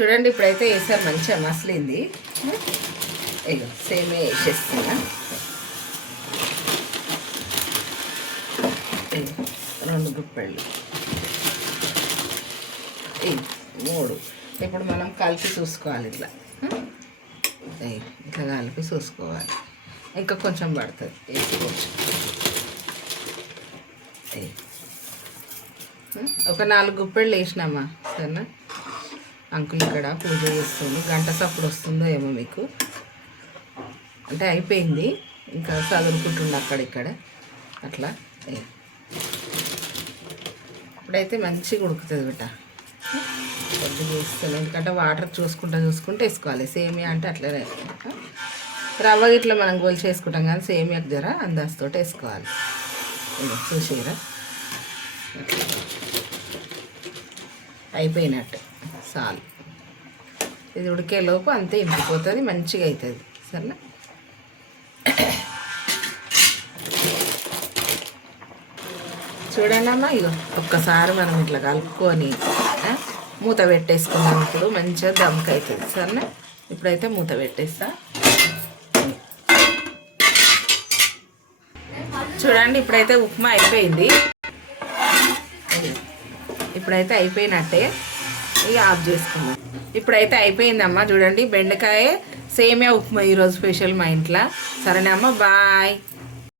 చూడండి ఇప్పుడైతే వేసారు మంచిగా మసలింది. ఇక సేమే వేసేస్తున్నా. 2 గుప్పెళ్ళు 3. ఇప్పుడు మనం కలిపి చూసుకోవాలి. ఇట్లా కలిపి చూసుకోవాలి. ఇంకా కొంచెం పడుతుంది, వేసుకోవచ్చు. ఒక 4 గుప్పెళ్ళు వేసినామా సరేనా. అంకుల్ ఇక్కడ పూజ చేస్తుంది, గంట సప్పుడు వస్తుందో ఏమో మీకు. అంటే అయిపోయింది, ఇంకా చదువుకుంటుండే అక్కడిక్కడ అట్లా. ఇప్పుడైతే మంచిగా ఉడుకుతుంది బిడ్డ. కొద్దిగా వేస్తాను, ఎందుకంటే వాటర్ చూసుకుంటూ వేసుకోవాలి. సేమియా అంటే అట్లనే. రవ్వ ఇట్లా మనం గోల్చి వేసుకుంటాం కానీ సేమియాకి జర అందాజుతో వేసుకోవాలి. చూసిరా అయిపోయినట్టు చాలు. ఇది ఉడికేలోపు అంతే ఇంకిపోతుంది, మంచిగా అవుతుంది సరేనా. చూడండి అమ్మ, ఇగో ఒక్కసారి మనం ఇట్లా కలుపుకొని మూత పెట్టేసుకున్నప్పుడు మంచిగా దమ్కి అవుతుంది సరేనా. ఇప్పుడైతే మూత పెట్టేస్తా. చూడండి ఇప్పుడైతే ఉప్మా అయిపోయింది. ఇప్పుడైతే అయిపోయినట్టే, ఇక ఆఫ్ చేసుకున్నాం. ఇప్పుడైతే అయిపోయిందమ్మా. చూడండి బెండకాయ సేమియా ఉప్మా ఈరోజు స్పెషల్ మా ఇంట్లో. సరేనా అమ్మ, బాయ్.